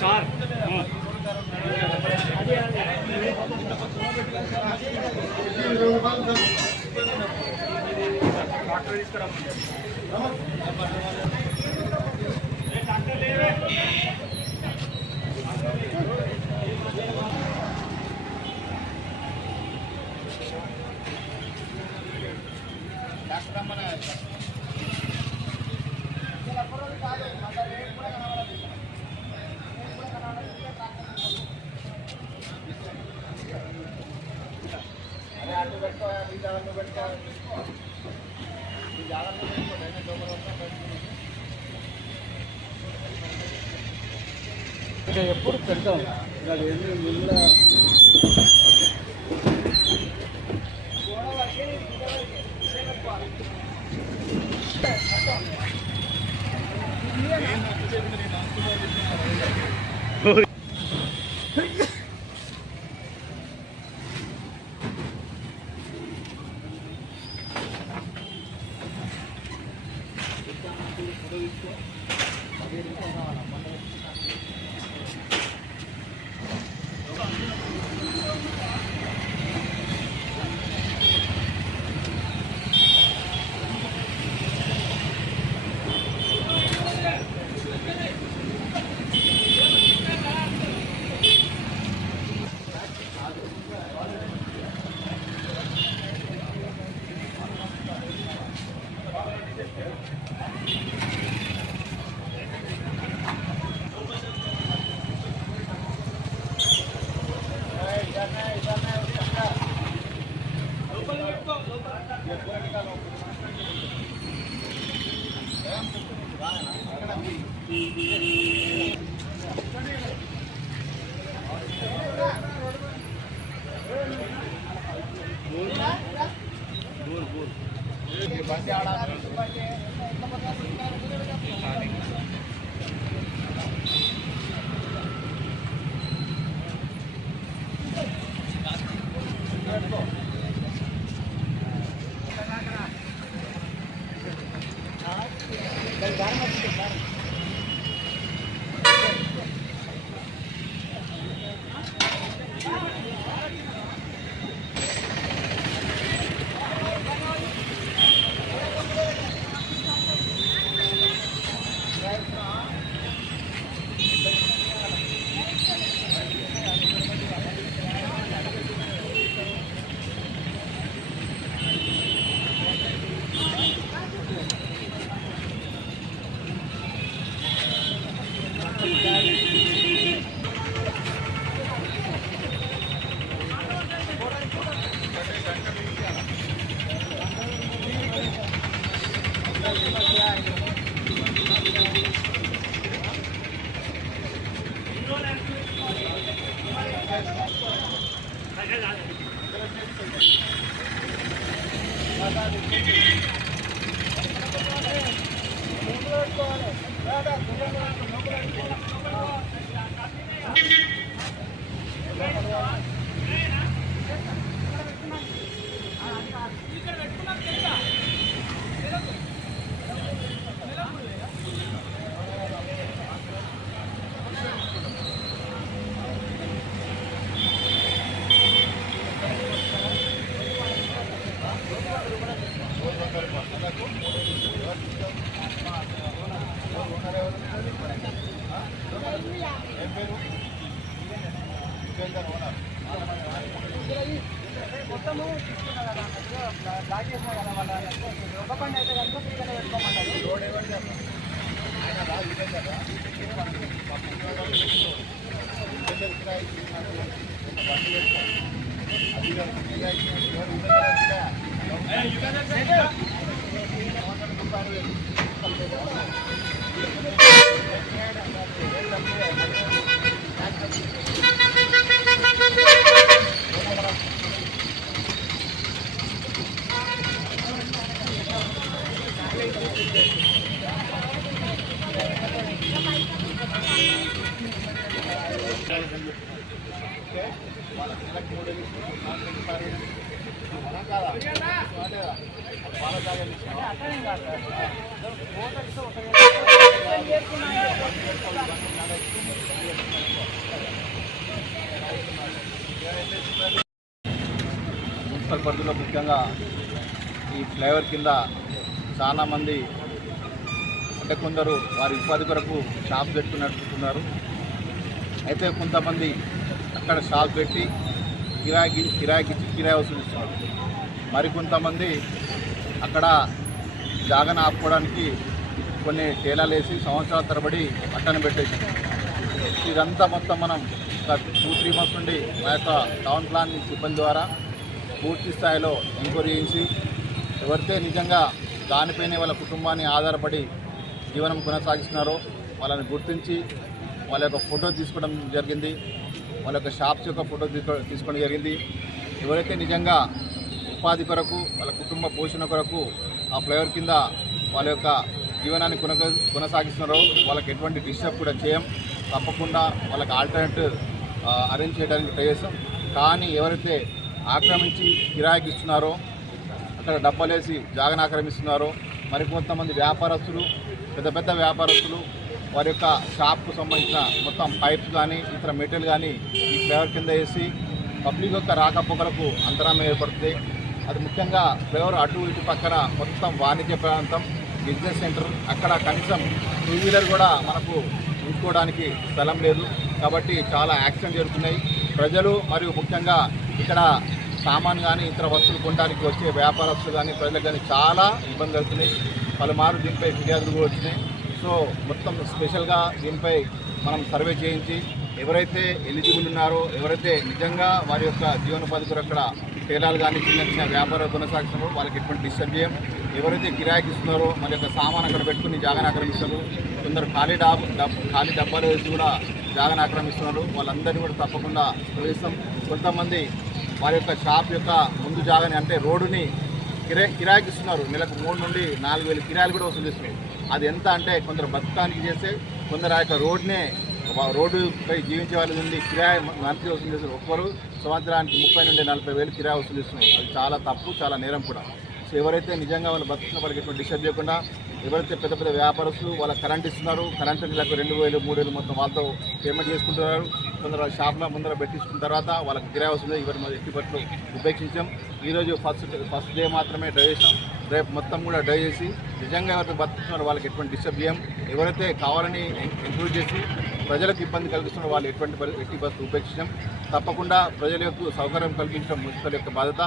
Sir doctor తీసుకురా doctor అమ్మన ఎప్పుడు పెడతాం మొత్తము బ్లాక్ చేసిన కదా వాళ్ళ ఒక పని అయితే కనుక ఫ్రీగానే పెట్టుకోమంటారు. రోడ్ ఎవరు ఆయన రాదు కదా మున్సిపల్ పరిధిలో ముఖ్యంగా ఈ ఫ్లైఓవర్ కింద చాలామంది అంటే కొందరు వారి ఉపాధి కొరకు షాప్ పెట్టుకుని నడుపుతున్నారు. అయితే కొంతమంది అక్కడ షాప్ పెట్టి కిరాయికి వసూలిస్తున్నారు. మరికొంతమంది అక్కడ జాగను ఆపుకోవడానికి కొన్ని టేలాలు వేసి సంవత్సరాల తరబడి పట్టణ పెట్టేసి ఇదంతా మొత్తం మనం 2-3 మంత్స్ నుండి మా యొక్క టౌన్ ప్లాన్ సిబ్బంది ద్వారా పూర్తి స్థాయిలో ఎంక్వైరీ చేసి ఎవరైతే నిజంగా దానిపైనే వాళ్ళ కుటుంబాన్ని ఆధారపడి జీవనం కొనసాగిస్తున్నారో వాళ్ళని గుర్తించి వాళ్ళ యొక్క ఫోటో తీసుకోవడం జరిగింది. వాళ్ళ యొక్క షాప్స్ యొక్క ఫోటో తీసుకోవడం జరిగింది. ఎవరైతే నిజంగా ఉపాధి కొరకు వాళ్ళ కుటుంబ పోషణ కొరకు ఆ ఫ్లైఓవర్ కింద వాళ్ళ యొక్క జీవనాన్ని కొనసాగిస్తున్నారో వాళ్ళకి ఎటువంటి డిస్టర్బ్ కూడా చేయం. తప్పకుండా వాళ్ళకి ఆల్టర్నేటివ్ అరేంజ్ చేయడానికి ట్రై చేస్తాం. కానీ ఎవరైతే ఆక్రమించి కిరాయికి ఇస్తున్నారో అక్కడ డబ్బాలేసి జాగను ఆక్రమిస్తున్నారో మరికొంతమంది వ్యాపారస్తులు పెద్ద వ్యాపారస్తులు వారి యొక్క షాప్కు సంబంధించిన మొత్తం పైప్స్ కానీ ఇతర మెటీరియల్ కానీ ఈ ఫ్లైఓవర్ కింద వేసి పబ్లిక్ యొక్క రాకపోకలకు అంతరాయం ఏర్పడుతుంది. అది ముఖ్యంగా ఫ్లైఓవర్ అటు ఇటు పక్కన మొత్తం వాణిజ్య ప్రాంతం, బిజినెస్ సెంటర్, అక్కడ కనీసం 2 వీలర్ కూడా మనకు ఉంచుకోవడానికి స్థలం లేదు. కాబట్టి చాలా యాక్సిడెంట్ జరుగుతున్నాయి. ప్రజలు మరియు ముఖ్యంగా ఇక్కడ సామాన్ కానీ ఇతర వస్తువులు కొనడానికి వచ్చే వ్యాపారస్తులు కానీ ప్రజలకు కానీ చాలా ఇబ్బంది అవుతున్నాయి. పలుమారు దీనిపై ఫిర్యాదులు కూడా వచ్చినాయి. సో మొత్తం స్పెషల్గా దీనిపై మనం సర్వే చేయించి ఎవరైతే ఎలిజిబుల్ ఉన్నారో ఎవరైతే నిజంగా వారి యొక్క జీవనోపాధి కొరకు అక్కడ టేలాలు కానీ చిన్న వ్యాపారాలు కొనసాగిస్తున్నారో వాళ్ళకి ఎటువంటి డిస్టర్బ్ చేయం. ఎవరైతే కిరాయికి ఇస్తున్నారో మన యొక్క సామాన్ అక్కడ పెట్టుకుని జాగను ఆక్రమిస్తారు. కొందరు ఖాళీ డబ్బాలు వేసి కూడా జాగను ఆక్రమిస్తున్నారు. వాళ్ళందరినీ కూడా తప్పకుండా తొలగిస్తాం. కొంతమంది వారి యొక్క షాప్ యొక్క ముందు జాగని అంటే రోడ్డుని కిరాయికి ఇస్తున్నారు. నెలకు 3 నుండి 4 వేలు కిరాయిలు కూడా వసూలిస్తున్నారు. అది ఎంత అంటే కొందరు బతకానికి చేస్తే కొందరు ఆ యొక్క రోడ్డుపై జీవించే వాళ్ళ నుండి కిరాయి మంత్లీ వసూలు చేస్తారు. ఒక్కరు సంవత్సరానికి 30 నుండి 40 వేలు కిరాయి వసూలిస్తున్నారు. అది చాలా తప్పు, చాలా నేరం కూడా. సో ఎవరైతే నిజంగా వాళ్ళు బతుకున్న వాళ్ళకి ఎటువంటి డిస్టర్బ్ చేయకుండా ఎవరైతే పెద్ద వ్యాపారస్తులు వాళ్ళ కరెంట్ ఇస్తున్నారు, కరెంటు నెలకు 2,000, 3,000 మొత్తం వాళ్ళతో పేమెంట్ చేసుకుంటున్నారు. కొందరు షాప్లో ముందర పెట్టించుకున్న తర్వాత వాళ్ళకి కిరాయి వస్తుంది. ఇవన్నీ ఎట్టి పట్లు ఉపేక్షించాం. ఈరోజు ఫస్ట్ డే మాత్రమే డ్రైవ్ చేసాం. రేపు మొత్తం కూడా డ్రైవ్ చేసి నిజంగా ఎవరైతే బతుకుతున్నారో వాళ్ళకి ఎటువంటి డిస్టర్బ్ చేయం. ఎవరైతే కావాలని ఎంకరేజ్ చేసి ప్రజలకు ఇబ్బంది కలిగిస్తున్నారో వాళ్ళు ఎట్టి బస్సు ఉపేక్షించాం. తప్పకుండా ప్రజల యొక్క సౌకర్యం కల్పించడం మున్సిపల్ యొక్క బాధ్యత.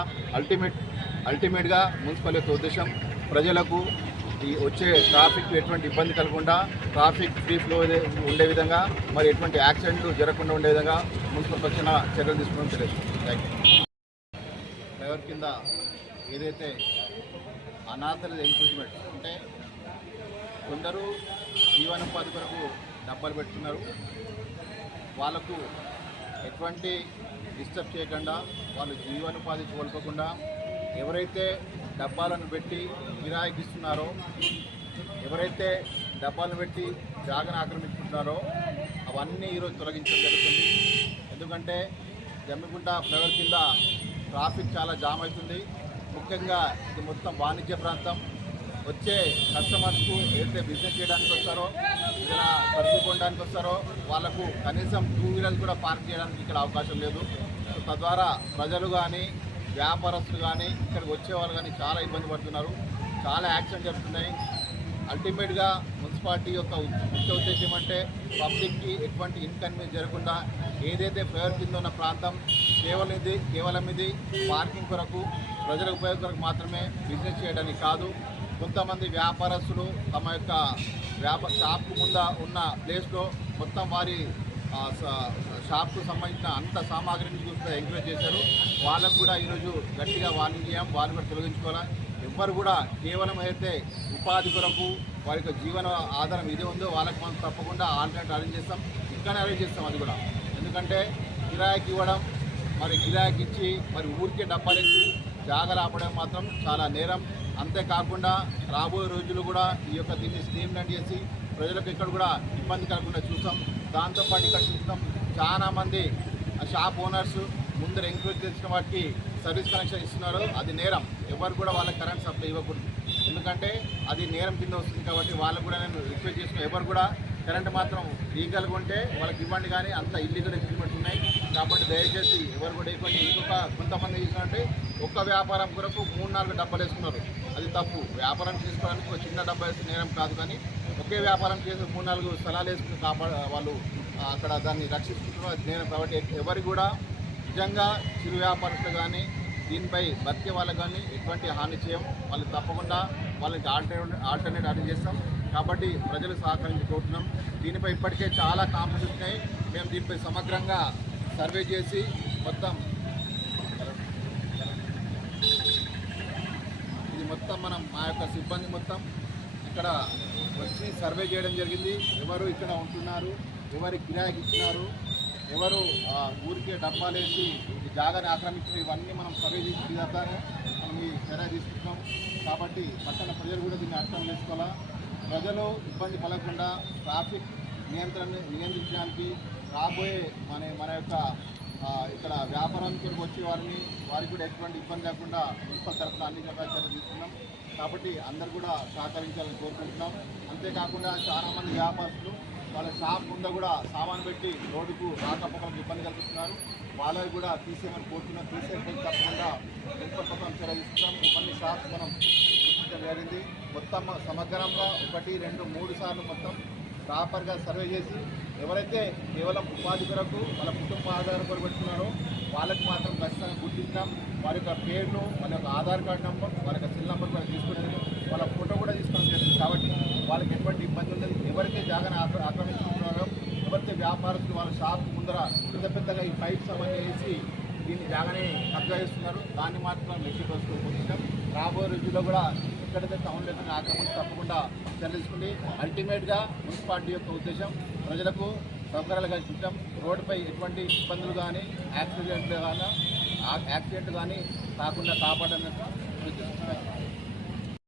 అల్టిమేట్గా మున్సిపల్ యొక్క ఉద్దేశం ప్రజలకు ఈ వచ్చే ట్రాఫిక్ ఎటువంటి ఇబ్బంది కలగకుండా ట్రాఫిక్ ఫ్రీ ఫ్లో ఉండే విధంగా మరి ఎటువంటి యాక్సిడెంట్లు జరగకుండా ఉండే విధంగా మున్సిపల్ పక్షాన చర్యలు తీసుకోవడం తెలియదు. Thank you. ఫ్లైఓవర్ కింద ఏదైతే అనాథరైజ్ ఎంకరేజ్మెంట్ అంటే కొందరు జీవనోపాధి కొరకు డబ్బాలు పెట్టుకున్నారు. వాళ్ళకు ఎటువంటి డిస్టర్బ్ చేయకుండా వాళ్ళు జీవనోపాధి కోల్పోకుండా ఎవరైతే డబ్బాలను పెట్టి కిరాయికి ఇస్తున్నారో ఎవరైతే డబ్బాలను పెట్టి జాగను ఆక్రమించుకుంటున్నారో అవన్నీ ఈరోజు తొలగించడం జరుగుతుంది. ఎందుకంటే జమ్మిగుంట ఫ్లైఓవర్ కింద ట్రాఫిక్ చాలా జామ్ అవుతుంది. ముఖ్యంగా ఇది మొత్తం వాణిజ్య ప్రాంతం. వచ్చే కస్టమర్స్కు ఏదైతే బిజినెస్ చేయడానికి వస్తారో ఏదైనా సరుకు కొనడానికి వస్తారో వాళ్ళకు కనీసం 2 వీలర్స్ కూడా పార్క్ చేయడానికి ఇక్కడ అవకాశం లేదు. తద్వారా ప్రజలు కానీ వ్యాపారస్తులు కానీ ఇక్కడికి వచ్చేవాళ్ళు కానీ చాలా ఇబ్బంది పడుతున్నారు. చాలా యాక్సిడెంట్ జరుగుతున్నాయి. అల్టిమేట్గా మున్సిపాలిటీ యొక్క ముఖ్య ఉద్దేశం అంటే పబ్లిక్కి ఎటువంటి ఇన్కన్వీనియన్స్ జరగకుండా ఏదైతే ఫ్లైఓవర్ కింద ఉన్న ప్రాంతం కేవలం ఇది పార్కింగ్ కొరకు ప్రజల ఉపయోగం కొరకు మాత్రమే బిజినెస్ చేయడానికి కాదు. కొంతమంది వ్యాపారస్తులు తమ యొక్క షాప్కు ముంద ఉన్న ప్లేస్లో మొత్తం వారి షాప్కు సంబంధించిన అంత సామాగ్రిని చూస్తే ఎంకరేజ్ చేశారు. వాళ్ళకు కూడా ఈరోజు గట్టిగా వార్నింగ్ చేయం. వాళ్ళు కూడా తొలగించుకోవాలి. ఎవ్వరు కూడా కేవలం అయితే ఉపాధి కొరకు వారి యొక్క జీవన ఆధారం ఇది ఉందో వాళ్ళకి మనం తప్పకుండా ఆల్టర్నేట్ అరేంజ్ చేస్తాం. ఇక్కడనే అరేంజ్ చేస్తాం. అది కూడా ఎందుకంటే కిరాయికి ఇవ్వడం మరి కిరాయికి ఇచ్చి మరి ఊరికే డబ్బాలేసి జాగలు ఆపడం మాత్రం చాలా నేరం. అంతేకాకుండా రాబోయే రోజులు కూడా ఈ యొక్క దీన్ని స్ట్రీమ్లైన్ చేసి ప్రజలకు ఇక్కడ కూడా ఇబ్బంది కలగకుండా చూస్తాం. దాంతోపాటు ఇక్కడ చూస్తాం చాలామంది షాప్ ఓనర్స్ ముందర ఎంక్వైరీ చేసిన వాటికి సర్వీస్ కనెక్షన్ ఇస్తున్నారు. అది నేరం. ఎవరు కూడా వాళ్ళకి కరెంట్ సప్లై ఇవ్వకూడదు, ఎందుకంటే అది నేరం కింద వస్తుంది. కాబట్టి వాళ్ళకు కూడా నేను రిక్వెస్ట్ చేసిన ఎవరు కూడా కరెంట్ మాత్రం లీగల్గా ఉంటే వాళ్ళకి ఇవ్వండి, కానీ అంత ఇల్లీగల్ ఎగ్రిమెంట్స్ ఉన్నాయి. కాబట్టి దయచేసి ఎవరు కూడా ఇవ్వండి. ఇంకొక కొంతమంది చేసినట్టే ఒక్క వ్యాపారం కొరకు 3-4 డబ్బాలు వేసుకున్నారు. అది తప్పు. వ్యాపారం చేసుకోవడానికి ఒక చిన్న డబ్బా వేస్తే నేరం కాదు, కానీ ఒకే వ్యాపారం చేసి 3-4 స్థలాలు వేసుకుని వాళ్ళు అక్కడ దాన్ని రక్షించుకుంటున్నారు. అది నేరం. కాబట్టి ఎవరు కూడా నిజంగా చిరు వ్యాపారస్తులు కానీ దీనిపై బతికే వాళ్ళకి కానీ ఎటువంటి హాని చేయం. వాళ్ళు తప్పకుండా వాళ్ళకి ఆల్టర్నేట్ అరేంజ్ చేస్తాం. కాబట్టి ప్రజలు సహకరించి కోరుతున్నాం. దీనిపై ఇప్పటికే చాలా కాంప్లైంట్స్ ఉన్నాయి. మేము దీనిపై సమగ్రంగా సర్వే చేసి మొత్తం ఇది మొత్తం మా యొక్క సిబ్బంది మొత్తం ఇక్కడ వచ్చి సర్వే చేయడం జరిగింది. ఎవరు ఇక్కడ ఉంటున్నారు, ఎవరు కిరాయికి ఇచ్చినారు, ఎవరు ఊరికే డబ్బాలు వేసి ఈ జాగాని ఆక్రమించిన, ఇవన్నీ మనం సర్వే చేసి తీరానే మనం ఈ చర్య తీసుకుంటున్నాం. కాబట్టి పట్టణ ప్రజలు కూడా దీన్ని అర్థం చేసుకోవాలా. ప్రజలు ఇబ్బంది పడకుండా ట్రాఫిక్ నియంత్రించడానికి రాబోయే మన యొక్క ఇక్కడ వ్యాపారానికి వచ్చే వారికి కూడా ఎటువంటి ఇబ్బంది లేకుండా మున్సిపల్ తరఫున అన్ని రకాల చర్యలు తీసుకున్నాం. కాబట్టి అందరూ కూడా సహకరించాలని కోరుకుంటున్నాం. అంతేకాకుండా చాలామంది వ్యాపారస్తులు వాళ్ళ షాప్ ముందు కూడా సామాన్ పెట్టి రోడ్డుకు రాకపోకలకు ఇబ్బంది కల్పిస్తున్నారు. వాళ్ళకి కూడా తీసేయమని కోరుతున్నాం. తీసేయకపోతే తప్పకుండా మున్సిపల్ తరఫున చర్య తీసుకున్నాం. ఇవన్నీ షాప్స్ మనం గుర్తించడం జరిగింది. మొత్తం సమగ్రంగా 1, 2, 3 సార్లు మొత్తం ప్రాపర్గా సర్వే చేసి ఎవరైతే కేవలం ఉపాధి కొరకు వాళ్ళ కుటుంబ ఆధారం కొరకు పెట్టుకున్నారో వాళ్ళకి మాత్రం ఖచ్చితంగా గుర్తించాం. వారి యొక్క పేర్లు, వాళ్ళ యొక్క ఆధార్ కార్డు నెంబర్, వాళ్ళ యొక్క సెల్ నెంబర్ కూడా తీసుకునేది, వాళ్ళ ఫోటో కూడా తీసుకోవడం జరిగింది. కాబట్టి వాళ్ళకి ఎటువంటి ఇబ్బంది ఉండదు. ఎవరైతే జాగాను ఆక్రమించుకుంటున్నారో, ఎవరైతే వ్యాపారస్తులు వాళ్ళ షాప్ ముందర పెద్దగా ఈ పైప్స్ అవన్నీ వేసి దీన్ని జాగానే కబ్జా చేస్తున్నారు, దాన్ని మాత్రం మెట్టిపోసుకోవచ్చు. రాబోయే రోజుల్లో కూడా ఎక్కడైతే టౌన్లో ఆక్రమణ తప్పకుండా తెలుసుకుని అల్టిమేట్గా మున్సిపాలిటీ యొక్క ఉద్దేశం ప్రజలకు సౌకర్యాలు కల్పించడం, రోడ్డుపై ఎటువంటి ఇబ్బందులు కానీ యాక్సిడెంట్ కానీ కాకుండా కాపాడడానికి